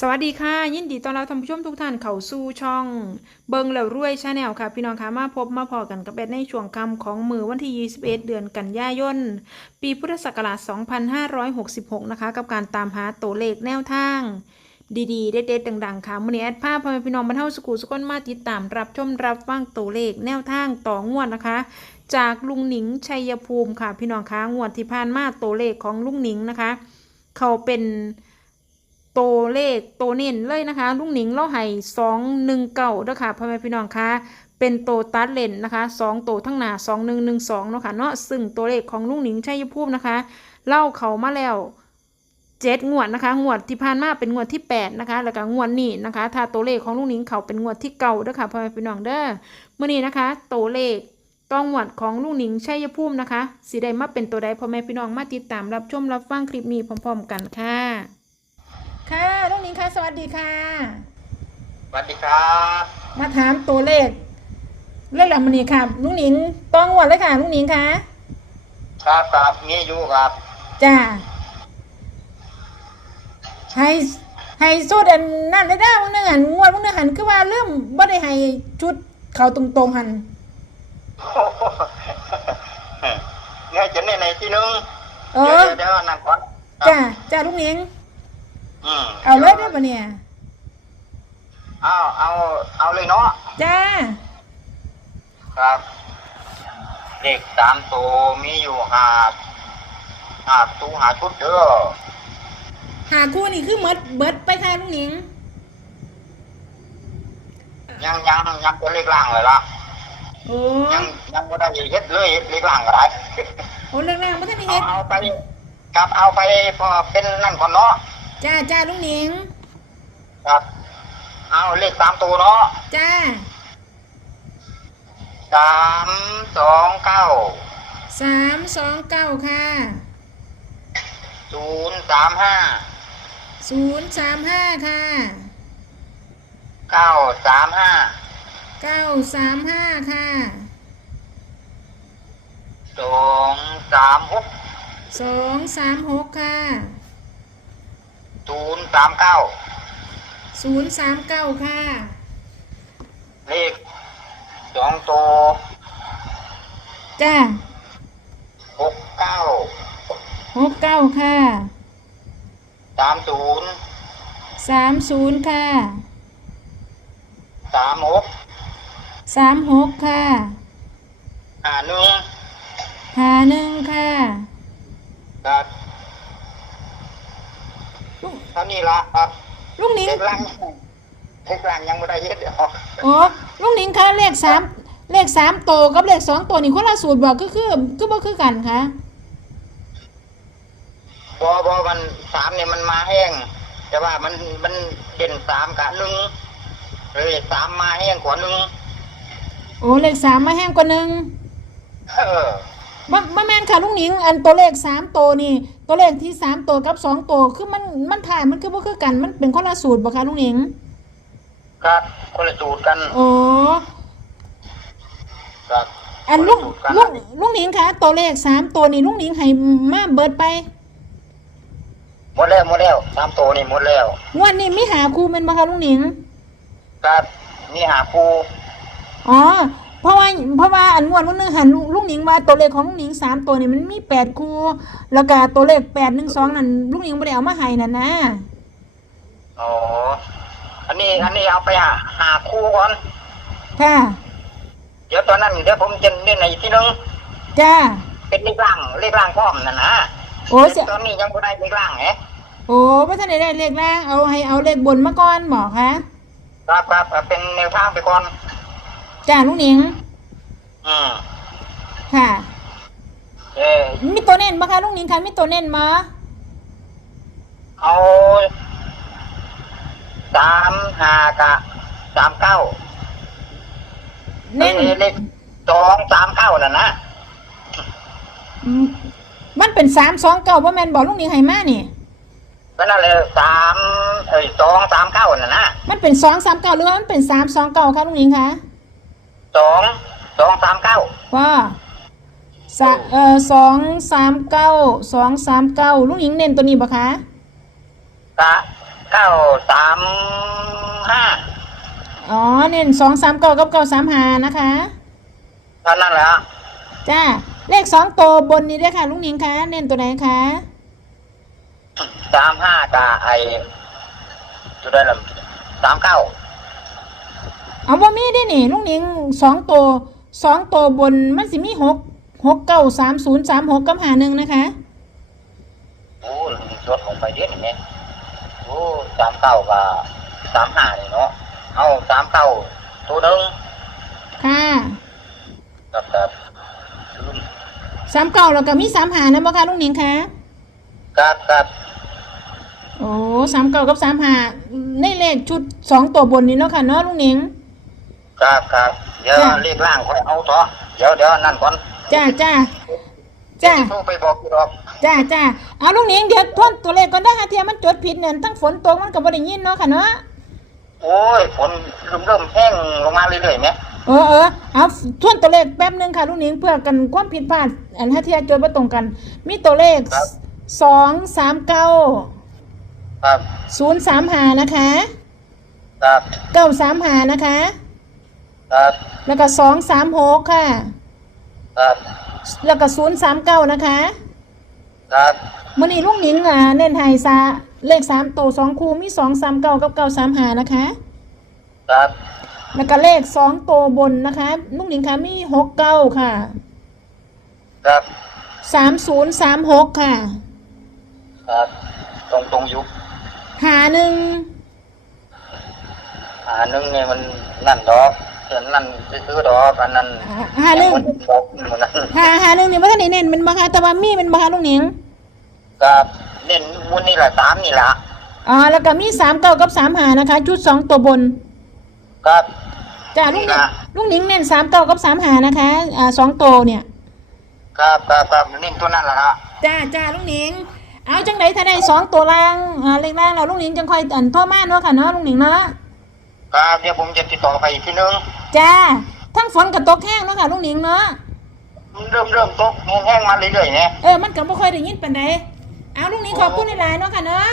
สวัสดีค่ะ ยินดีต้อนรับท่านผู้ชมทุกท่านเข้าสู่ช่อง เบิงแล้วรวยชาแนลค่ะ พี่น้องคะมาพบมาพอกันกับแบดในช่วงคำของมือวันที่ 21 เดือนกันยายน ปีพุทธศักราช 2566 นะคะ กับการตามหาตัวเลขแนวทาง ดีๆ เด็ดๆดังๆ ค่ะมื้อนี้แอดภาพพ่อแม่พี่น้องบรรเทาสกูสกลมาติดตามรับชมรับฟังตัวเลขแนวทางต่องวดนะคะ จากลุงหนิงชัยภูมิค่ะ พี่น้องคะงวดที่ผ่านมาตัวเลขของลุงหนิงนะคะ เขาเป็น ตัวเลขตัวเน้นเลยนะคะ ลุงหนิงเล่าให้สองหนึ่งเก่าเด้อค่ะพ่อแม่พี่น้องคะเป็นตัวตัดเลนนะคะสองตัวทั้งหนาสองหนึ่งหนึ่งสองเนาะค่ะเนาะซึ่งตัวเลขของลุงหนิงชัยภูมินะคะ เล่าเขามาแล้วเจ็ดงวดนะคะงวดที่ผ่านมาเป็นงวดที่แปดนะคะ แล้วก็งวดนี้นะคะ ถ้าตัวเลขของลุงหนิงเขาเป็นงวดที่เก่าเด้อค่ะพ่อแม่พี่น้องเด้อเมื่อนี้นะคะ ตัวเลขต้องงวดของลุงหนิงชัยภูมินะคะสีได้มาเป็นตัวใดพ่อแม่พี่น้องมาติดตามรับชมรับฟังคลิปนี้พร้อม ๆ กันค่ะ ค่ะลุงหนิงค่ะ สวัสดีค่ะ สวัสดีครับ มาถามตัวเลข เลขหลักมันนี่ค่ะลุงหนิงต้องงวดเลยค่ะลุงหนิงค่ะ ครับครับมีอยู่ครับจ้าให้ให้สูดอันนั่นเลยได้มึงนึงหันงวดมึงนึงหันคือว่าเริ่มบ่ได้ให้ชุดเขาตรงๆหันโอ้โหเนี่ยจะในในที่นึงเอเดี๋ยวอเดี๋ยวเดี๋ยวนั่งก่อนครับจ้าจ้าลุงหนิง อืมเอาเลยได้ปะเนี่ยเอาเอาเอาเลยเนาะจ้าครับ เด็กสามตัวมีอยู่หาหาตู้หาชุดเด้อหาคู่นี่คือเมดเบิดไปค่ะลุงหนิงยังยังยังเป็นเลขล่างเลยล่ะโอ้ยังยังไม่ได้เฮ็ดเลยเลขล่างอะไรโอ้เรื่องแรงๆไม่ทันได้เอาเฮ็ดเอาไปครับเอาไปพอเป็นนั่นก่อนเนาะ จ้าจ้าลุงหนิง ครับ เอาเลขสามตัวเนาะจ้าสามสองเก้าสามสองเก้าค่ะศูนย์สามห้าศูนย์สามห้าค่ะเก้าสามห้าเก้าสามห้าค่ะสองสามหกสองสามหกค่ะ ศูนย์สามเก้าศูนย์สามเก้าค่ะ เลขสองตัวจ้าหกเก้าหกเก้าค่ะสามศูนย์สามศูนย์ค่ะสามหกสามหกค่ะห้าหนึ่งหาหนึ่งค่ะ ครับลุง เท่านี้ละครับลุงหนิงเลขล่างเลขล่างยังไม่ได้เฮ็ดเดี๋ยวโอ้ลุงหนิงคะเลขสามเลขสามโตวกับเลขสองตัวนี่คนละสูตรบอกก็คือก็บ่คือกันค่ะบอบอมันสามเนี่ยมันมาแห้ง แต่ว่ามันมันเด่นสามกับหนึ่งเลยสามมาแห้งกว่าหนึ่งโอ้เลขสามมาแห้งกว่าหนึ่งเออ บ่บ่แม่นค่ะลุงหนิงอันตัวเลขสามตัวนี่ ตัวเลขที่สามตัวกับสองตัวคือมันมันถ่ายมันคือบ่คือกัน มันเป็นคนละสูตรบ่คะลุงหนิงครับคนละสูตรกันโอ้ครับอันลุงคนละสูตรกันลุงลุงหนิงคะตัวเลขสามตัวนี่ลุงหนิงให้มาเบิดไปหมดแล้วหมดแล้วสามตัวนี่หมดแล้วงวดนี้มีหาครูแม่นบ่คะลุงหนิงครับนี่หาครูอ๋อ เพราะว่าเพราะว่าอันงวดวันนึงหันลุงลุงหนิงว่าตัวเลขของลุงหนิงสามตัวนี่มันมีแปดคู่แล้วก็ตัวเลขแปดหนึ่งสองนั่นลุงหนิงบ่ได้เอามาให้นั่นนะอ๋ออันนี้อันนี้เอาไปหาหาครูก่อนค่ะเดี๋ยวตอนนั้นเดี๋ยวผมจะเล่นในที่นึงจ้าเป็นเลขล่างเลขล่างพร้อมนั่นนะโอ้เสียตอนนี้ยังไม่ได้เลขล่างไงโอ้ไม่ทันได้ได้เลขแรกเอาให้เอาเลขบนมาก่อนหมอคะครับครับเอาเป็นแนวทางไปก่อน จ้าลุงหนิง อืมค่ะ เออมีตัวเน้นบ่คะลุงหนิงคะมีตัวเน้นมาเอาสามห้ากะสามเก้าเน้นเลขสองสามเก้าน่ะนะอืมมันเป็นสามสองเก้าว่าแมนบอกลุงหนิงให้มานี่ ก็นั่นเลยสามเอ้ยสองสามเก้าน่ะนะมันเป็นสองสามเก้าหรือว่ามันเป็นสามสองเก้าคะลุงหนิงคะ สองสองสามเก้าว่าสะเอ่อสองสามเก้าสองสามเก้าลุงหญิงเน้นตัวนี้ปะคะกะเก้าสามห้าอ๋อเน้นสองสามเก้ากับเก้าสามหานะคะเท่านั้นแหละจ้าเลขสองตัวบนนี้ด้วยค่ะลุงหนิงคะเน้นตัวไหนคะสามห้าตาไอจุดได้ละสามเก้า เอาบ่มีได้นี่ลุงหนิงสองตัวสองตัวบนมันสิมีหกหกเก้าสามศูนย์สามหกกับหาหนึ่งนะคะโอ้ลดลงไปเยอะเนี่ยโอ้สามเก้ากับสามห้าเลยเนาะเอาสามเก้าตัวหนึงค่ะกับกับลืมสามเก้าแล้วก็มีสามหานะบ่คะลุงหนิงคะกับกับโอ้สามเก้ากับสามหาในเลขชุดสองตัวบนนี้เนาะค่ะเนาะลุงหนิง กับกับเดี๋ยวจ้ะ เรียกร่างค่อยเอาต่อเดี๋ยวเดี๋ยวนั่นก่อนจ้าจ้าจ้าโทรไปบอกกูดอกจ้าจ้าเอาลุงหนิงเดี๋ยวทวนตัวเลขก่อนได้หาเทียมันจดผิดเนี่ยตั้งฝนตกมันก็บ่ได้ยินเนาะค่ะเนาะโอ้ยฝนเริ่มเริ่มแห้งลงมาเรื่อยๆไหมเออเออเอาทวนตัวเลขแป๊บหนึงค่ะลุงหนิงเพื่อกันความผิดพลาดอันหาเทียจดบ่ตรงกัน มีตัวเลขสองสามเก้าครับศูนย์สามหานะคะครับเก้าสามหานะคะ ครับแล้วก็สองสามหกค่ะ ครับแล้วก็ศูนย์สามเก้านะคะครับมื่อนี้ลุงหนิงอ่าเน้นไฮซาเลขสามตัวสองคู่มีสองสามเก้ากับเก้าสามหานะคะ ครับแล้วก็เลขสองตัวบนนะคะลุงหนิงคะมีหกเก้าค่ะครับสามศูนย์สามหกค่ะ ครับตรงตรงยุบหาหนึ่งอ่านึงเนี่ยมันนั่นดอก เห็นนั่นซื้อดอกอันนั้นหาหนึ่งมันดอกมันนั่นหาหาหนึ่งนี่ว่าท่านได้เน้นเป็นบาคาแต่ว่ามีเป็นบาคาลุงหนิงครับเน้นวุ้นนี่แหละสามนี่แหละอ๋อแล้วก็มีสามเก้ากับสามหานะคะ ชุดสองตัวบนครับจ้าลุงหนิงค่ะลุงหนิงเน้นสามเก้ากับสามหานะคะอ่าสองตัวเนี่ยครับครับครับเน้นตัวนั้นแหละครับจ้าจ้าลุงหนิงเอาจังไดถ้าได้สองตัวล่างอ่าเลขล่างแล้วลุงหนิงจังค่อยอันโทรมาเนาะค่ะเนาะลุงหนิงเนาะ ครับเดี๋ยวผมจะติดต่อไปอีกทีนึงจ้าทั้งฝนกับตกแห้งเนาะค่ะลุงหนิงเนาะมันเริ่มเริ่มตกแห้งๆมาเรื่อยๆเนี่ยเออมันก็บ่ค่อยได้ยินปานใดเอาลุงหนิงขอบคุณหลายๆเนาะค่ะเนาะ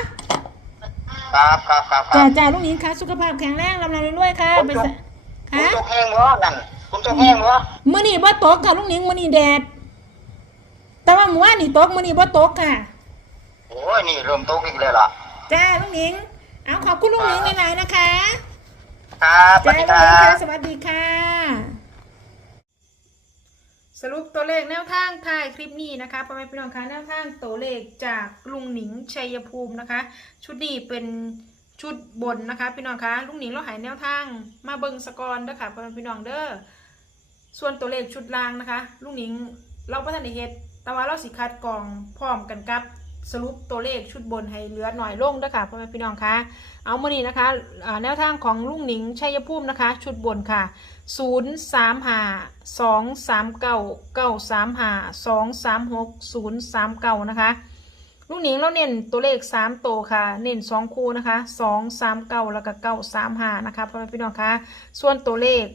ครับครับครับคจ้ารับจ้าลุงหนิงค่ะ สุขภาพแข็งแรงลำลำรวยๆค่ะไปซะคุณค่ะตกแห้งเหรอนั่นคุณตกแห้งเหรอมื้อนี้บ่ตกค่ะลุงหนิงมื้อนี้แดด แต่ว่ามื้อวานนี่ตกมื้อนี้บ่ตกค่ะ โอ้ยนี่เริ่มตกอีกแล้วล่ะ จ้าลุงหนิง เอาขอบคุณลุงหนิงหลายๆนะคะ ครับสวัจ้าสดีลุงหนิงครัค่ะบสวัสดีค่ะ สรุปตัวเลขแนวทางท้ายคลิปนี้นะคะพ่อแม่พี่น้องคะแนวทางตัวเลขจากลุงหนิงชัยภูมินะคะ ชุดนี้เป็นชุดบนนะคะ พี่น้องคะลุงหนิงเราหายแนวทางมาเบิงสกอนเด้อค่ะพ่อแม่พี่น้องเด้อส่วนตัวเลขชุดล่างนะคะลุงหนิงเราพัฒนาเฮ็ดแต่ว่าเราสิคัดกรองพร้อมกันกับ สรุปตัวเลขชุดบนให้เหลือหน่อยลงด้อค่ะพ่อแม่พี่น้องคะเอามานี้นะคะแนวทางของลุงหนิงชัยภูมินะคะ ชุดบนค่ะศูนย์สามห้าสองสามเก้าเก้าสามห้าสองสามหกศูนย์สามเก้านะคะลูกหนิงเราเน้นตัวเลขสามตัวค่ะ เน้นสองคู่นะคะสองสามเก้าแล้วก็เก้าสามห้านะคะพ่อแม่พี่น้องคะส่วนตัวเลข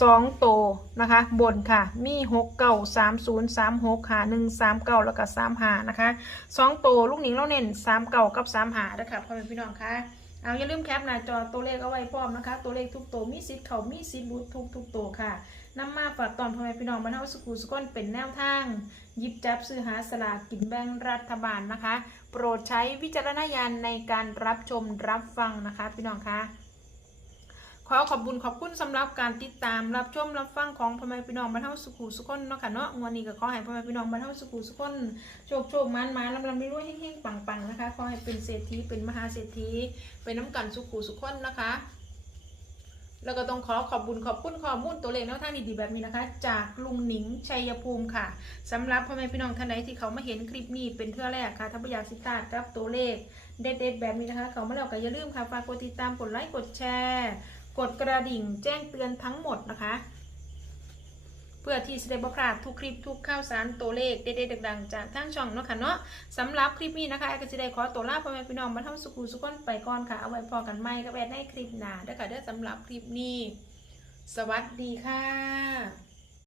สองตัวนะคะ บนค่ะ มีหกเก้าสามศูนย์สามหกหาหนึ่งสามเก้าแล้วก็สามหานะคะสองตัวลูกหนิงเราเน้นสามเก้ากับสามหานะคะพ่อแม่พี่น้องค่ะเอาอย่าลืมแคปหน้าจอตัวเลขเอาไว้พร้อมนะคะ ตัวเลขทุกตัวมีสิทธิ์เขามีสิทธิ์รุดทุกทุกตัวค่ะนำมาฝากตอนพ่อแม่พี่น้องบรรเทาสุขุสุขนเป็นแนวทางยิบจับซื้อหาสลากกินแบ่งรัฐบาลนะคะ โปรดใช้วิจารณญาณในการรับชมรับฟังนะคะ พี่น้องคะ ขอขอบคุญขอบคุณสำหรับการติดตามรับชมรับฟังของพ่อแม่พี่น้องบรรเทาสุขุสุขนเนาะค่ะเนาะงวันนี้ก็ขอให้พ่อแม่พี่น้องบรรเทาสุขุสุขนโชคโชคมันมาลำลำไม่รู้เฮงๆปังๆนะคะขอให้เป็นเศรษฐีเป็นมหาเศรษฐีเป็นน้ำกันสุขุสุขคนนะคะ แล้วก็ต้องขอขอบบุญขอบคุณข้อมูลตัวเลขแนวทางดีๆแบบนี้นะคะ จากลุงหนิงชัยภูมิค่ะสำหรับพ่อแม่พี่น้องท่านใดที่เขามาเห็นคลิปนี้เป็นเทื่อแรกค่ะถ้าไม่อยากสิตาดกับตัวเลขเด็ดๆแบบนี้นะคะ เขามาแล้วก็อย่าลืมค่ะฝากกดติดตามกดไลค์กดแชร์ กดกระดิ่งแจ้งเตือนทั้งหมดนะคะ เพื่อที่จะได้บ่พลาดทุกคลิปทุกข่าวสารตัวเลขเด็ดๆดังๆจากทั้งช่องเนาะค่ะเนาะสำหรับคลิปนี้นะคะแอร์ก็จะได้ขอตัวลาพ่อแม่พี่น้องมาทำสุขูสุขคนไปก่อนค่ะเอาไว้พอกันใหม่กับแอดในคลิปหน้าเด้อค่ะเด้อสำหรับคลิปนี้ สวัสดีค่ะ